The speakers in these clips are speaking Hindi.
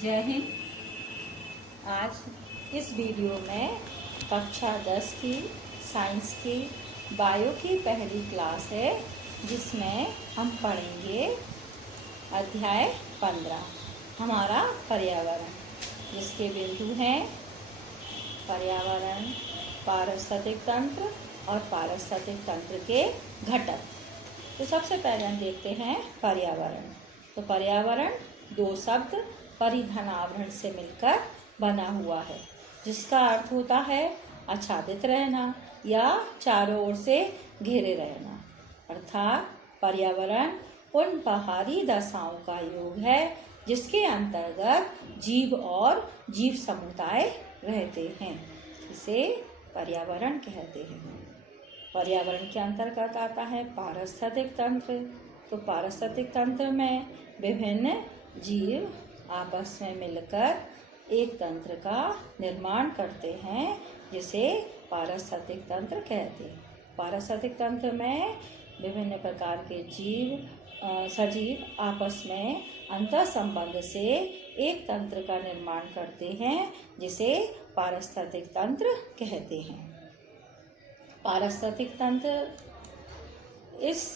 जय हिंद। आज इस वीडियो में कक्षा 10 की साइंस की बायो की पहली क्लास है, जिसमें हम पढ़ेंगे अध्याय 15 हमारा पर्यावरण, जिसके बिंदु हैं पर्यावरण, पारिस्थितिक तंत्र और पारिस्थितिक तंत्र के घटक। तो सबसे पहले हम देखते हैं पर्यावरण। तो पर्यावरण दो शब्द परिधन आवरण से मिलकर बना हुआ है, जिसका अर्थ होता है आच्छादित रहना या चारों ओर से घेरे रहना। अर्थात पर्यावरण उन बाहरी दशाओं का योग है जिसके अंतर्गत जीव और जीव समुदाय रहते हैं। इसे पर्यावरण कहते हैं। पर्यावरण के अंतर्गत आता है पारिस्थितिक तंत्र। तो पारिस्थितिक तंत्र में विभिन्न जीव आपस में मिलकर एक तंत्र का निर्माण करते हैं, जिसे पारिस्थितिक तंत्र कहते हैं। पारिस्थितिक तंत्र में विभिन्न प्रकार के सजीव आपस में अंतर संबंध से एक तंत्र का निर्माण करते हैं, जिसे पारिस्थितिक तंत्र कहते हैं। पारिस्थितिक तंत्र, इस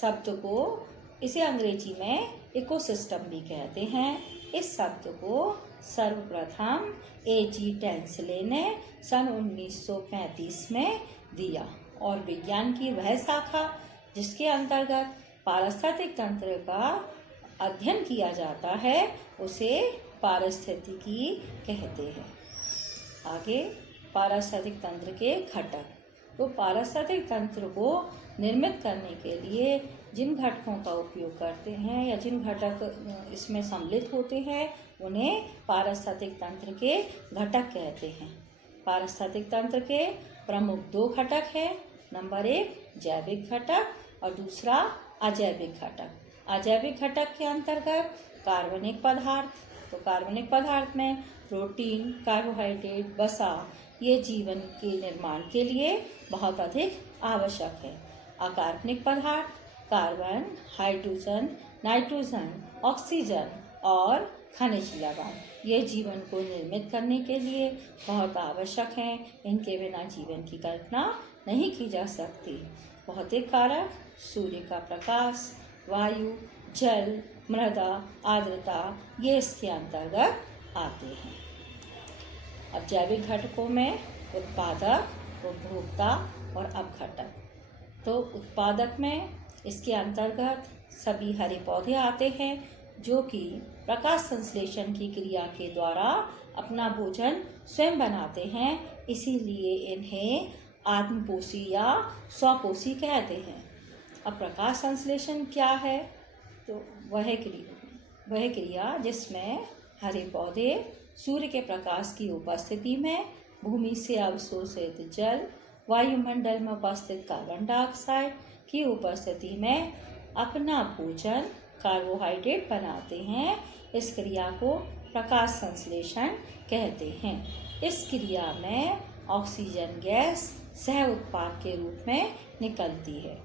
शब्द को इसे अंग्रेजी में इकोसिस्टम भी कहते हैं। इस शब्द को सर्वप्रथम A.G. टेंसले ने सन 1935 में दिया और विज्ञान की वह शाखा जिसके अंतर्गत पारिस्थितिक तंत्र का अध्ययन किया जाता है, उसे पारिस्थितिकी कहते हैं। आगे पारिस्थितिक तंत्र के घटक। तो पारिस्थितिक तंत्र को निर्मित करने के लिए जिन घटकों का उपयोग करते हैं या जिन घटक इसमें सम्मिलित होते हैं, उन्हें पारिस्थितिक तंत्र के घटक कहते हैं। पारिस्थितिक तंत्र के प्रमुख दो घटक हैं। नंबर 1 जैविक घटक और दूसरा अजैविक घटक। अजैविक घटक के अंतर्गत कार्बनिक पदार्थ। तो कार्बनिक पदार्थ में प्रोटीन, कार्बोहाइड्रेट, वसा, ये जीवन के निर्माण के लिए बहुत अधिक आवश्यक है। अकार्बनिक पदार्थ कार्बन, हाइड्रोजन, नाइट्रोजन, ऑक्सीजन और खनिज लवण, ये जीवन को निर्मित करने के लिए बहुत आवश्यक हैं। इनके बिना जीवन की कल्पना नहीं की जा सकती। भौतिक कारक सूर्य का प्रकाश, वायु, जल, मृदा, आर्द्रता, ये इसके अंतर्गत आते हैं। अब जैविक घटकों में उत्पादक, उपभोक्ता और अपघटक। तो उत्पादक में इसके अंतर्गत सभी हरे पौधे आते हैं, जो कि प्रकाश संश्लेषण की क्रिया के द्वारा अपना भोजन स्वयं बनाते हैं, इसीलिए इन्हें आत्मपोषी या स्वपोषी कहते हैं। अब प्रकाश संश्लेषण क्या है? तो वह क्रिया जिसमें हरे पौधे सूर्य के प्रकाश की उपस्थिति में भूमि से अवशोषित जल, वायुमंडल में उपस्थित कार्बन डाइऑक्साइड की उपस्थिति में अपना भोजन कार्बोहाइड्रेट बनाते हैं। इस क्रिया को प्रकाश संश्लेषण कहते हैं। इस क्रिया में ऑक्सीजन गैस सह उत्पाद के रूप में निकलती है।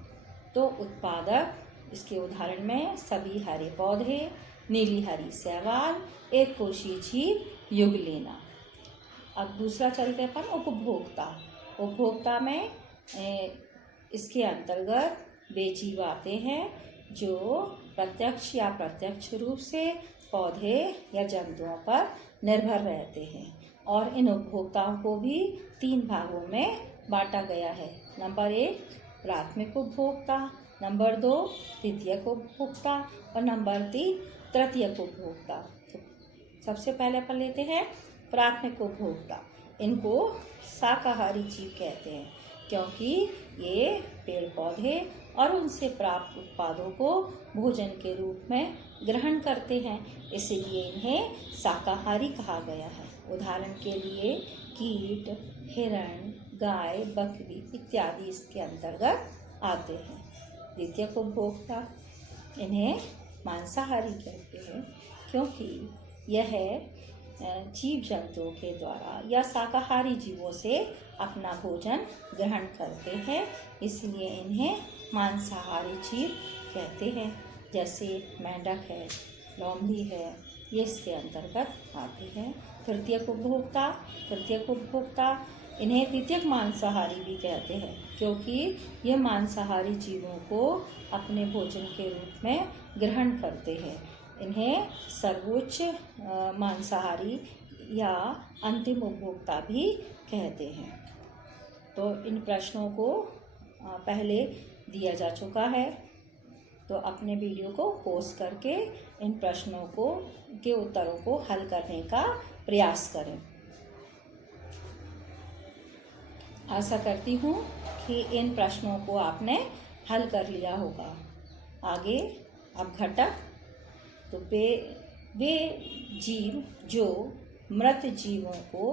तो उत्पादक, इसके उदाहरण में सभी हरे पौधे, नीली हरी शैवाल, एक कोशीय जीव, युगलेना। अब दूसरा चलते अपन उपभोक्ता। उपभोक्ता में इसके अंतर्गत वे जीव आते हैं जो प्रत्यक्ष या प्रत्यक्ष रूप से पौधे या जंतुओं पर निर्भर रहते हैं, और इन उपभोक्ताओं को भी 3 भागों में बांटा गया है। नंबर 1 प्राथमिक उपभोक्ता, नंबर 2 द्वितीयक उपभोक्ता और नंबर 3 तृतीयक उपभोक्ता। तो सबसे पहले अपन लेते हैं प्राथमिक उपभोक्ता। इनको शाकाहारी जीव कहते हैं, क्योंकि ये पेड़ पौधे और उनसे प्राप्त उत्पादों को भोजन के रूप में ग्रहण करते हैं, इसलिए इन्हें शाकाहारी कहा गया है। उदाहरण के लिए कीट, हिरण, गाय, बकरी इत्यादि इसके अंतर्गत आते हैं। द्वितीयक उपभोक्ता, इन्हें मांसाहारी कहते हैं, क्योंकि यह जीव जंतुओं के द्वारा या शाकाहारी जीवों से अपना भोजन ग्रहण करते हैं, इसलिए इन्हें मांसाहारी जीव कहते हैं। जैसे मेंढक है, लोमड़ी है, ये इसके अंतर्गत आते हैं। तृतीयक उपभोक्ता इन्हें द्वितीयक मांसाहारी भी कहते हैं, क्योंकि ये मांसाहारी जीवों को अपने भोजन के रूप में ग्रहण करते हैं। इन्हें सर्वोच्च मांसाहारी या अंतिम उपभोक्ता भी कहते हैं। तो इन प्रश्नों को पहले दिया जा चुका है, तो अपने वीडियो को पोस्ट करके इन प्रश्नों के उत्तरों को हल करने का प्रयास करें। आशा करती हूँ कि इन प्रश्नों को आपने हल कर लिया होगा। आगे अपघटक, तो वे जीव जो मृत जीवों को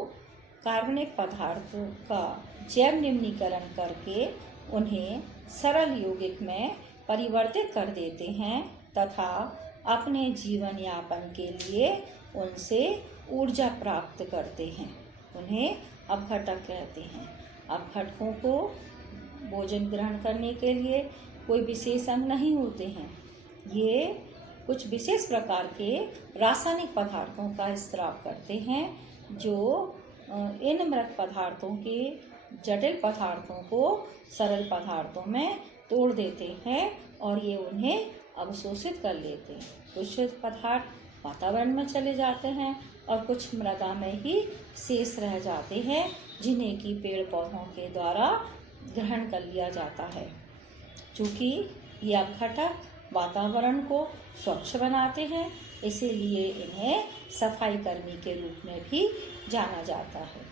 कार्बनिक पदार्थों का जैव निम्नीकरण करके उन्हें सरल यौगिक में परिवर्तित कर देते हैं तथा अपने जीवन यापन के लिए उनसे ऊर्जा प्राप्त करते हैं, उन्हें अपघटक कहते हैं। अपघटकों को भोजन ग्रहण करने के लिए कोई विशेष अंग नहीं होते हैं। ये कुछ विशेष प्रकार के रासायनिक पदार्थों का स्राव करते हैं जो इन मृत पदार्थों के जटिल पदार्थों को सरल पदार्थों में तोड़ देते हैं और ये उन्हें अवशोषित कर लेते हैं। कुछ पदार्थ वातावरण में चले जाते हैं और कुछ मृदा में ही शेष रह जाते हैं, जिन्हें कि पेड़ पौधों के द्वारा ग्रहण कर लिया जाता है। चूँकि ये अपघटक वातावरण को स्वच्छ बनाते हैं, इसीलिए इन्हें सफाई कर्मी के रूप में भी जाना जाता है।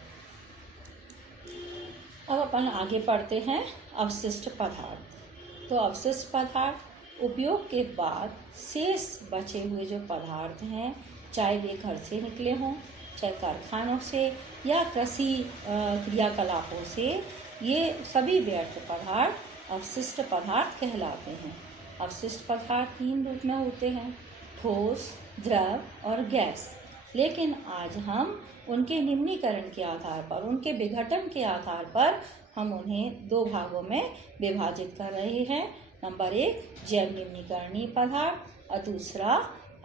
अब अपन आगे पढ़ते हैं अवशिष्ट पदार्थ। तो अवशिष्ट पदार्थ उपयोग के बाद शेष बचे हुए जो पदार्थ हैं, चाहे वे घर से निकले हों, चाहे कारखानों से या कृषि क्रियाकलापों से, ये सभी व्यर्थ पदार्थ अवशिष्ट पदार्थ कहलाते हैं। अवशिष्ट पदार्थ 3 रूप में होते हैं, ठोस, द्रव और गैस। लेकिन आज हम उनके निम्नीकरण के आधार पर, उनके विघटन के आधार पर हम उन्हें 2 भागों में विभाजित कर रहे हैं। नंबर 1 जैव निम्नीकरणीय पदार्थ और दूसरा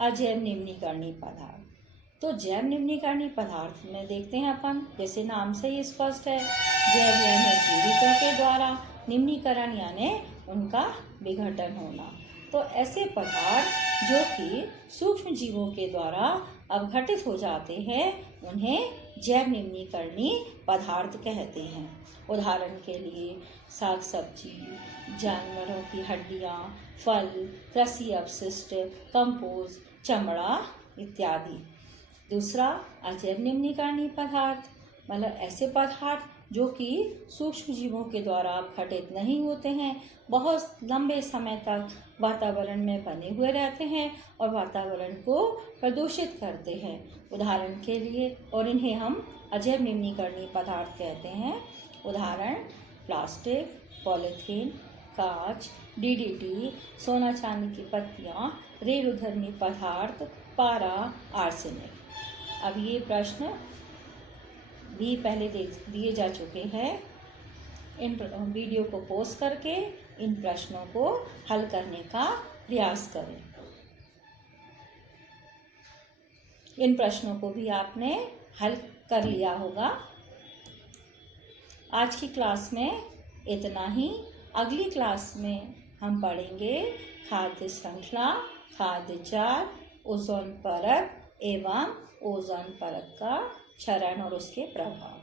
अजैव निम्नीकरणीय पदार्थ। तो जैव निम्नीकरणीय पदार्थ में देखते हैं अपन, जैसे नाम से ही स्पष्ट है, जैव यानी जीविकों के द्वारा, निम्नीकरण यानी उनका विघटन होना। तो ऐसे पदार्थ जो कि सूक्ष्म जीवों के द्वारा अपघटित हो जाते हैं, उन्हें जैव निम्नीकरणीय पदार्थ कहते हैं। उदाहरण के लिए साग सब्जी, जानवरों की हड्डियाँ, फल, कृषि अपशिष्ट, कंपोस्ट, चमड़ा इत्यादि। दूसरा अजैव निम्नीकरणीय पदार्थ, मतलब ऐसे पदार्थ जो कि सूक्ष्म जीवों के द्वारा अपघटित नहीं होते हैं, बहुत लंबे समय तक वातावरण में बने हुए रहते हैं और वातावरण को प्रदूषित करते हैं। उदाहरण के लिए, और इन्हें हम अजैव निम्नीकरणीय पदार्थ कहते हैं। उदाहरण प्लास्टिक, पॉलीथीन, कांच, DDT, सोना चांदी की पत्तियाँ, रेणुधर्मी पदार्थ, पारा, आर्सेनिक। अब ये प्रश्न भी पहले दिए जा चुके हैं। इन वीडियो को पोस्ट करके इन प्रश्नों को हल करने का प्रयास करें। इन प्रश्नों को भी आपने हल कर लिया होगा। आज की क्लास में इतना ही। अगली क्लास में हम पढ़ेंगे खाद्य श्रृंखला, खाद्य जाल, ओजोन परत एवं ओजोन परत का क्षरण और उसके प्रभाव।